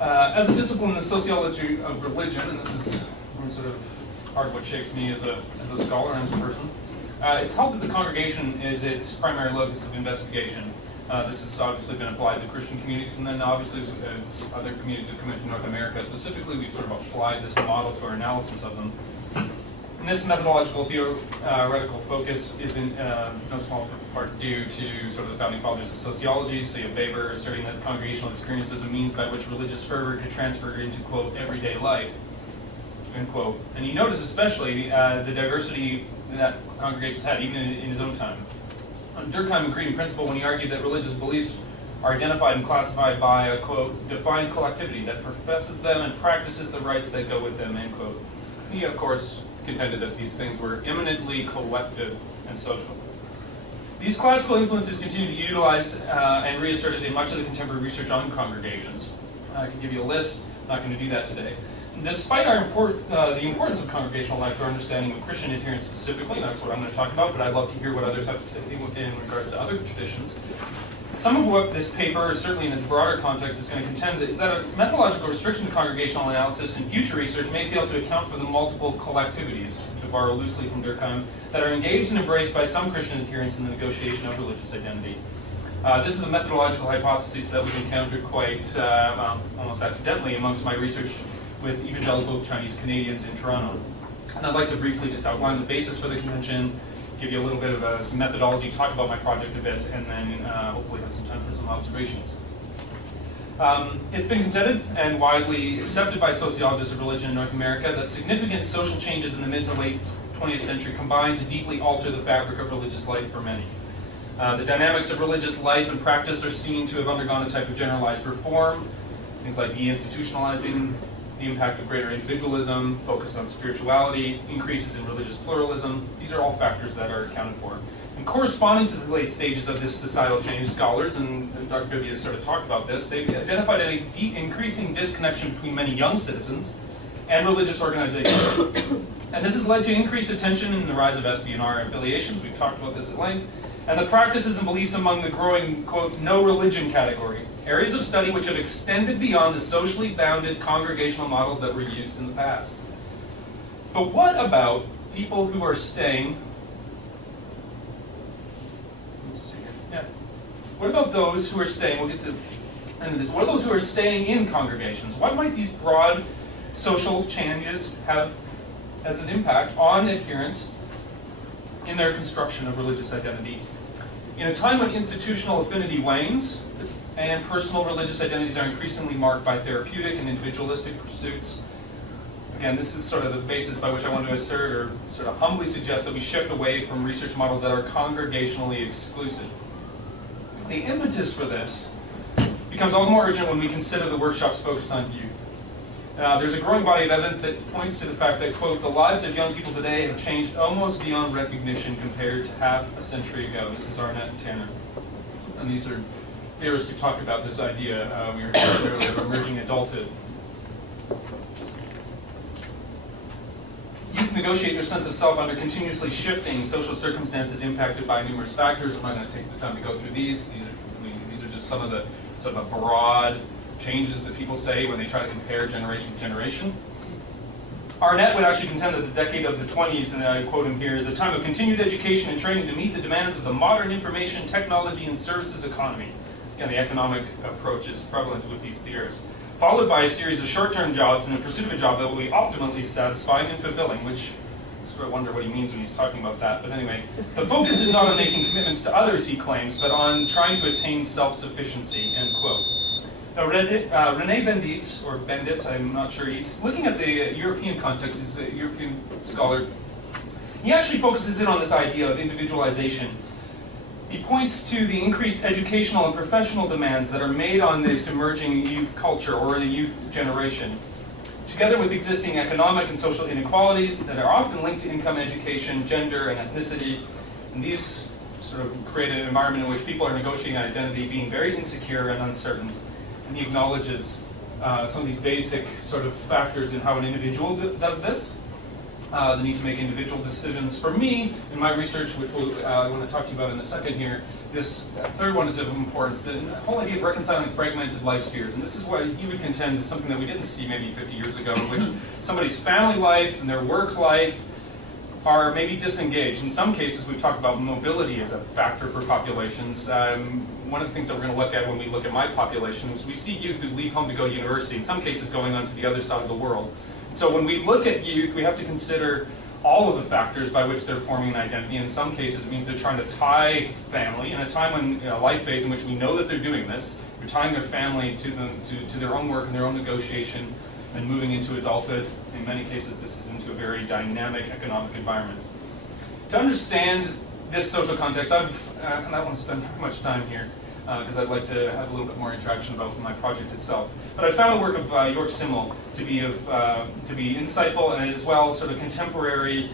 As a discipline, the sociology of religion, and this is sort of part of what shapes me as a scholar and as a person, it's held that the congregation is its primary locus of investigation. This has obviously been applied to Christian communities, and then obviously as other communities have come into North America specifically, we've sort of applied this model to our analysis of them. And this methodological theoretical focus is in no small part due to sort of the founding fathers of sociology. So you have Weber asserting that congregational experience is a means by which religious fervor could transfer into, quote, everyday life, end quote. And you notice especially the diversity that congregations had, even in his own time. Durkheim agreed in principle when he argued that religious beliefs are identified and classified by a, quote, defined collectivity that professes them and practices the rites that go with them, end quote. He, of course, contended that these things were eminently collective and social. These classical influences continue to be utilized and reasserted in much of the contemporary research on congregations. I can give you a list, I'm not going to do that today. Despite the importance of congregational life to our understanding of Christian adherence specifically, that's what I'm going to talk about, but I'd love to hear what others have to say in regards to other traditions. Some of what this paper, certainly in its broader context, is going to contend is that a methodological restriction to congregational analysis in future research may fail to account for the multiple collectivities, to borrow loosely from Durkheim, that are engaged and embraced by some Christian adherents in the negotiation of religious identity. This is a methodological hypothesis that was encountered quite almost accidentally amongst my research with evangelical Chinese Canadians in Toronto. And I'd like to briefly just outline the basis for the convention, give you a little bit of some methodology, talk about my project a bit, and then hopefully have some time for some observations. It's been contended and widely accepted by sociologists of religion in North America that significant social changes in the mid to late 20th century combined to deeply alter the fabric of religious life for many. The dynamics of religious life and practice are seen to have undergone a type of generalized reform, things like deinstitutionalizing, the impact of greater individualism, focus on spirituality, increases in religious pluralism. These are all factors that are accounted for. And corresponding to the late stages of this societal change, scholars, and Dr. Bibby has sort of talked about this, they've identified an increasing disconnection between many young citizens and religious organizations. And this has led to increased attention in the rise of SB&R affiliations. We've talked about this at length. And the practices and beliefs among the growing, quote, no religion category. Areas of study which have extended beyond the socially bounded congregational models that were used in the past. But what about people who are staying? What about those who are staying? We'll get to the end of this. What are those who are staying in congregations? What might these broad social changes have as an impact on adherents in their construction of religious identity? In a time when institutional affinity wanes and personal religious identities are increasingly marked by therapeutic and individualistic pursuits, again, this is sort of the basis by which I want to assert or sort of humbly suggest that we shift away from research models that are congregationally exclusive. The impetus for this becomes all the more urgent when we consider the workshops focused on youth. There's a growing body of evidence that points to the fact that, quote, the lives of young people today have changed almost beyond recognition compared to half a century ago. This is Arnett and Tanner. And these are theorists who talk about this idea we were talking earlier of emerging adulthood. Youth negotiate their sense of self under continuously shifting social circumstances impacted by numerous factors. I'm not going to take the time to go through these. These are just some of the sort of broad changes that people say when they try to compare generation to generation. Arnett would actually contend that the decade of the 20s, and I quote him here, is a time of continued education and training to meet the demands of the modern information, technology, and services economy. Again, the economic approach is prevalent with these theorists. Followed by a series of short-term jobs in the pursuit of a job that will be optimally satisfying and fulfilling, which I sort of wonder what he means when he's talking about that. But anyway, the focus is not on making commitments to others, he claims, but on trying to attain self-sufficiency, end quote. Now, René Bendit, or Bendit, I'm not sure, he's looking at the European context, he's a European scholar. He actually focuses in on this idea of individualization. He points to the increased educational and professional demands that are made on this emerging youth culture or the youth generation, together with existing economic and social inequalities that are often linked to income, education, gender, and ethnicity. And these sort of create an environment in which people are negotiating identity, being very insecure and uncertain. And he acknowledges some of these basic sort of factors in how an individual does this. the need to make individual decisions. For me, in my research, which I want to talk to you about in a second here, this third one is of importance, the whole idea of reconciling fragmented life spheres. And this is what he would contend is something that we didn't see maybe 50 years ago, in which somebody's family life and their work life are maybe disengaged. In some cases, we've talked about mobility as a factor for populations. One of the things that we're going to look at when we look at my population is we see youth who leave home to go to university, in some cases going on to the other side of the world. So when we look at youth, we have to consider all of the factors by which they're forming an identity. In some cases, it means they're trying to tie family in a time when, a life phase in which we know that they're doing this. They're tying their family to their own work and their own negotiation and moving into adulthood. In many cases, this is into a very dynamic economic environment. To understand this social context, and I don't want to spend very much time here because I'd like to have a little bit more interaction about my project itself. But I found the work of York Simmel to be insightful and as well sort of contemporary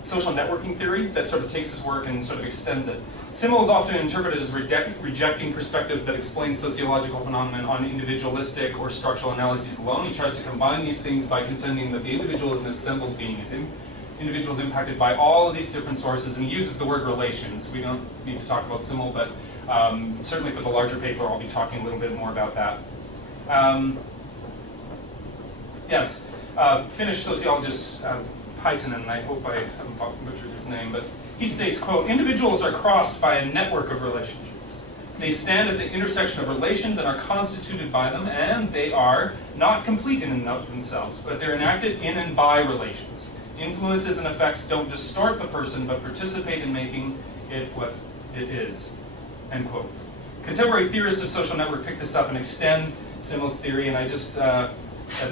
social networking theory that sort of takes his work and sort of extends it. Simmel is often interpreted as rejecting perspectives that explain sociological phenomena on individualistic or structural analyses alone. He tries to combine these things by contending that the individual is an assembled being. Individual is impacted by all of these different sources, and he uses the word relations. We don't need to talk about Simmel, but certainly for the larger paper, I'll be talking a little bit more about that. Finnish sociologist Paitanen, I hope I haven't butchered his name, but he states, quote, individuals are crossed by a network of relationships. They stand at the intersection of relations and are constituted by them, and they are not complete in and of themselves, but they're enacted in and by relations. Influences and effects don't distort the person, but participate in making it what it is, end quote. Contemporary theorists of social network pick this up and extend Simmel's theory, and I just,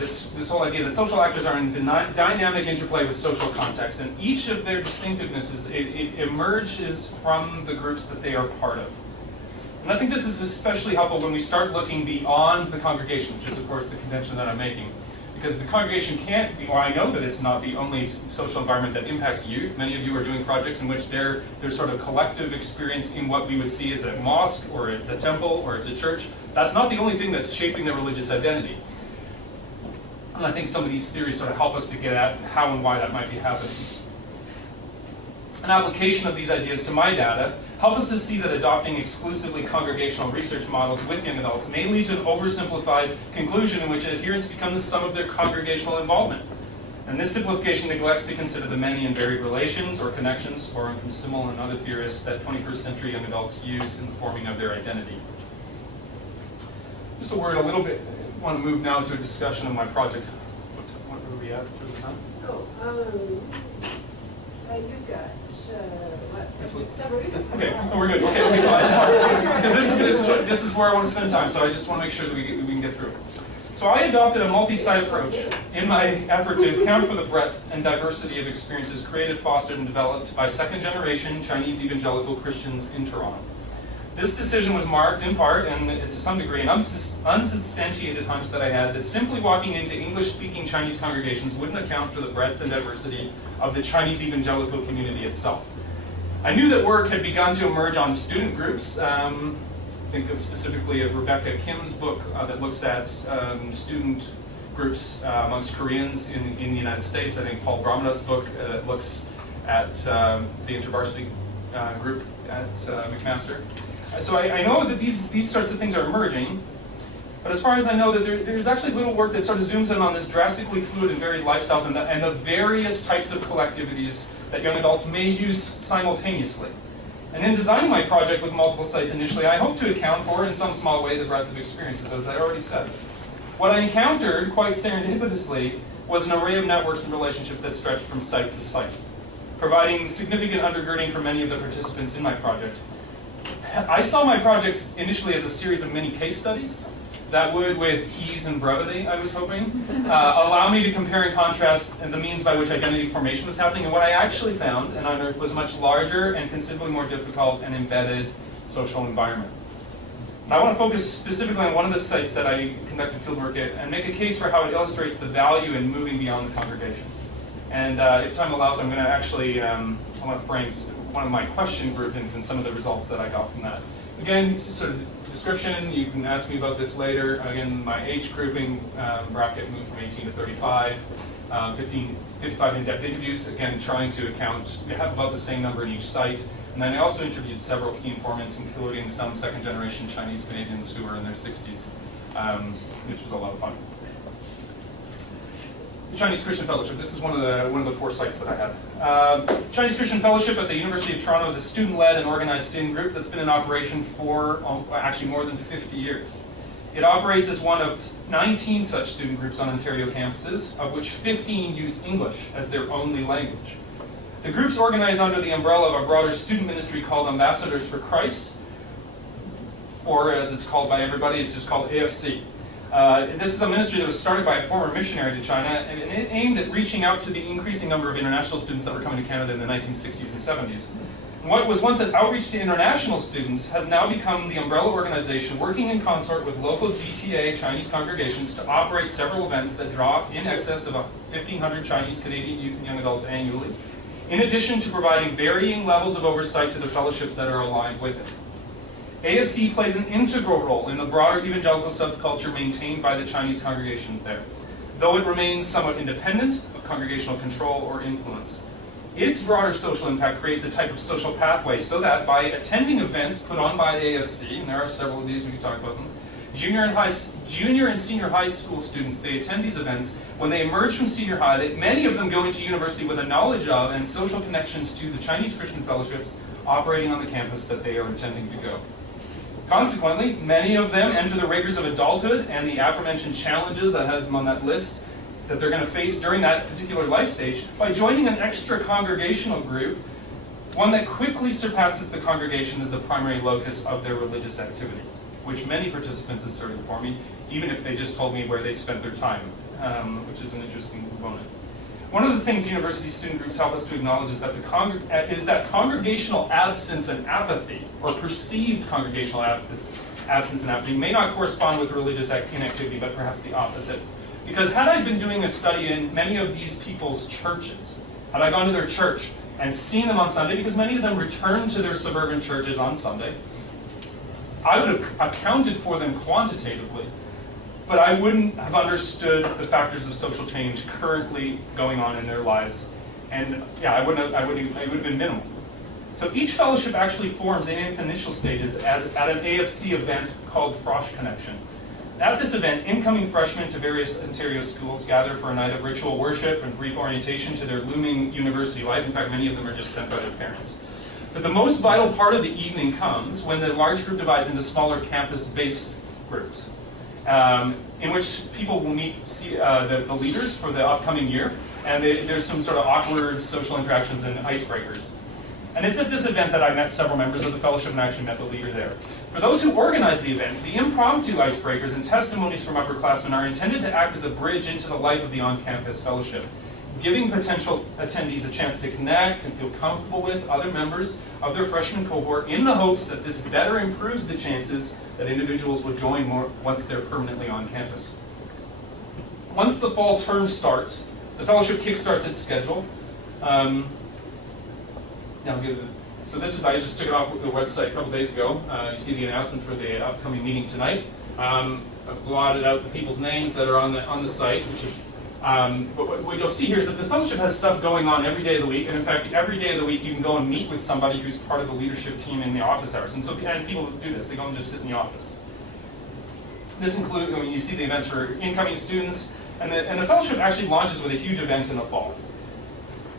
this whole idea that social actors are in dynamic interplay with social context, and each of their distinctivenesses, it emerges from the groups that they are part of. And I think this is especially helpful when we start looking beyond the congregation, which is of course the contention that I'm making. Because the congregation can't be, or I know that it's not the only social environment that impacts youth. Many of you are doing projects in which their sort of collective experience in what we would see as a mosque, or it's a temple, or it's a church. That's not the only thing that's shaping their religious identity. And I think some of these theories sort of help us to get at how and why that might be happening. An application of these ideas to my data help us to see that adopting exclusively congregational research models with young adults may lead to an oversimplified conclusion in which adherents become the sum of their congregational involvement. And this simplification neglects to consider the many and varied relations or connections, borrowing from Simmel and other theorists, that 21st century young adults use in the forming of their identity. Just a word a little bit, I want to move now to a discussion of my project. What are we at for the time? You've got, summary? Okay, we're good. Okay, because this is where I want to spend time, so I just want to make sure that we can get through. So I adopted a multi-site approach in my effort to account for the breadth and diversity of experiences created, fostered, and developed by second-generation Chinese evangelical Christians in Toronto. This decision was marked in part, and to some degree, an unsubstantiated hunch that I had that simply walking into English-speaking Chinese congregations wouldn't account for the breadth and diversity of the Chinese evangelical community itself. I knew that work had begun to emerge on student groups. Think of specifically of Rebecca Kim's book that looks at student groups amongst Koreans in the United States. I think Paul Brominut's book looks at the InterVarsity group at McMaster. So I know that these sorts of things are emerging, but as far as I know, that there's actually little work that sort of zooms in on this drastically fluid and varied lifestyles and the various types of collectivities that young adults may use simultaneously. And in designing my project with multiple sites initially, I hope to account for, in some small way, the breadth of experiences, as I already said. What I encountered, quite serendipitously, was an array of networks and relationships that stretched from site to site, providing significant undergirding for many of the participants in my project. I saw my projects initially as a series of mini case studies that would, with ease and brevity, I was hoping, allow me to compare and contrast the means by which identity formation was happening. And what I actually found and unearthed was a much larger and considerably more difficult and embedded social environment. And I want to focus specifically on one of the sites that I conducted fieldwork at and make a case for how it illustrates the value in moving beyond the congregation. And if time allows, I'm going to actually, I want to frame one of my question groupings and some of the results that I got from that. Again, sort of description, you can ask me about this later. Again, my age grouping bracket moved from 18 to 35. 55 in-depth interviews, again, trying to have about the same number in each site. And then I also interviewed several key informants, including some second-generation Chinese Canadians who were in their 60s, which was a lot of fun. The Chinese Christian Fellowship. This is one of the 4 sites that I had. Chinese Christian Fellowship at the University of Toronto is a student-led and organized student group that's been in operation for actually more than 50 years. It operates as one of 19 such student groups on Ontario campuses, of which 15 use English as their only language. The groups organize under the umbrella of a broader student ministry called Ambassadors for Christ, or as it's called by everybody, it's just called AFC. This is a ministry that was started by a former missionary to China, and it aimed at reaching out to the increasing number of international students that were coming to Canada in the 1960s and 70s. And what was once an outreach to international students has now become the umbrella organization working in consort with local GTA Chinese congregations to operate several events that draw in excess of 1,500 Chinese Canadian youth and young adults annually, in addition to providing varying levels of oversight to the fellowships that are aligned with it. AFC plays an integral role in the broader evangelical subculture maintained by the Chinese congregations there, though it remains somewhat independent of congregational control or influence. Its broader social impact creates a type of social pathway so that by attending events put on by the AFC, and there are several of these, we can talk about them, junior and senior high school students, they attend these events. When they emerge from senior high, many of them go into university with a knowledge of and social connections to the Chinese Christian fellowships operating on the campus that they are intending to go. Consequently, many of them enter the rigors of adulthood and the aforementioned challenges, I had them on that list, that they're going to face during that particular life stage by joining an extra congregational group, one that quickly surpasses the congregation as the primary locus of their religious activity, which many participants asserted for me, even if they just told me where they spent their time, which is an interesting component. One of the things university student groups help us to acknowledge is that congregational absence and apathy, or perceived congregational absence and apathy, may not correspond with religious inactivity, but perhaps the opposite. Because had I been doing a study in many of these people's churches, had I gone to their church and seen them on Sunday, because many of them return to their suburban churches on Sunday, I would have accounted for them quantitatively, but I wouldn't have understood the factors of social change currently going on in their lives. And yeah, it would have been minimal. So each fellowship actually forms in its initial stages at an AFC event called Frosh Connection. At this event, incoming freshmen to various Ontario schools gather for a night of ritual worship and brief orientation to their looming university life. In fact, many of them are just sent by their parents. But the most vital part of the evening comes when the large group divides into smaller campus-based groups, in which people will meet the leaders for the upcoming year, and there's some sort of awkward social interactions and icebreakers. And it's at this event that I met several members of the fellowship and actually met the leader there. For those who organize the event, the impromptu icebreakers and testimonies from upperclassmen are intended to act as a bridge into the life of the on-campus fellowship, giving potential attendees a chance to connect and feel comfortable with other members of their freshman cohort in the hopes that this better improves the chances that individuals will join more once they're permanently on campus. Once the fall term starts, the fellowship kickstarts its schedule. So this is, I just took it off the website a couple days ago. You see the announcement for the upcoming meeting tonight. I've blotted out the people's names that are on the site, but what you'll see here is that the fellowship has stuff going on every day of the week, and in fact, every day of the week you can go and meet with somebody who's part of the leadership team in the office hours. And people do this, they go and just sit in the office. This includes, you see the events for incoming students, and the fellowship actually launches with a huge event in the fall.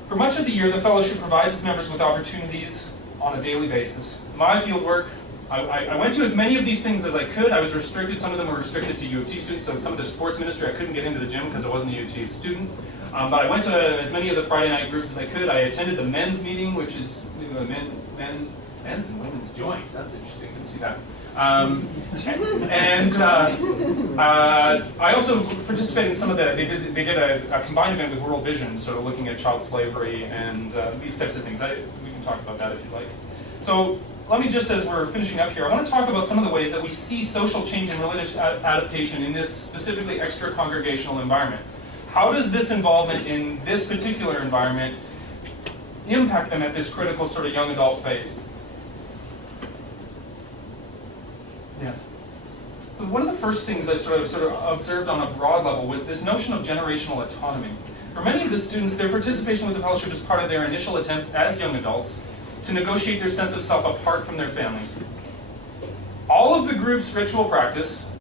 For much of the year, the fellowship provides its members with opportunities on a daily basis. My field work, I went to as many of these things as I could. I was restricted, some of them were restricted to U of T students, so some of the sports ministry I couldn't get into the gym because I wasn't a U of T student. But I went to as many of the Friday night groups as I could. I attended the men's meeting, which is men's and women's joint. That's interesting, I didn't see that. I also participated in some of they did a combined event with World Vision, sort of looking at child slavery and these types of things. We can talk about that if you'd like. So let me just, as we're finishing up here, I want to talk about some of the ways that we see social change and religious adaptation in this specifically extra-congregational environment. How does this involvement in this particular environment impact them at this critical sort of young adult phase? Yeah. So one of the first things I sort of observed on a broad level was this notion of generational autonomy. For many of the students, their participation with the fellowship is part of their initial attempts as young adults to negotiate their sense of self apart from their families. All of the group's ritual practice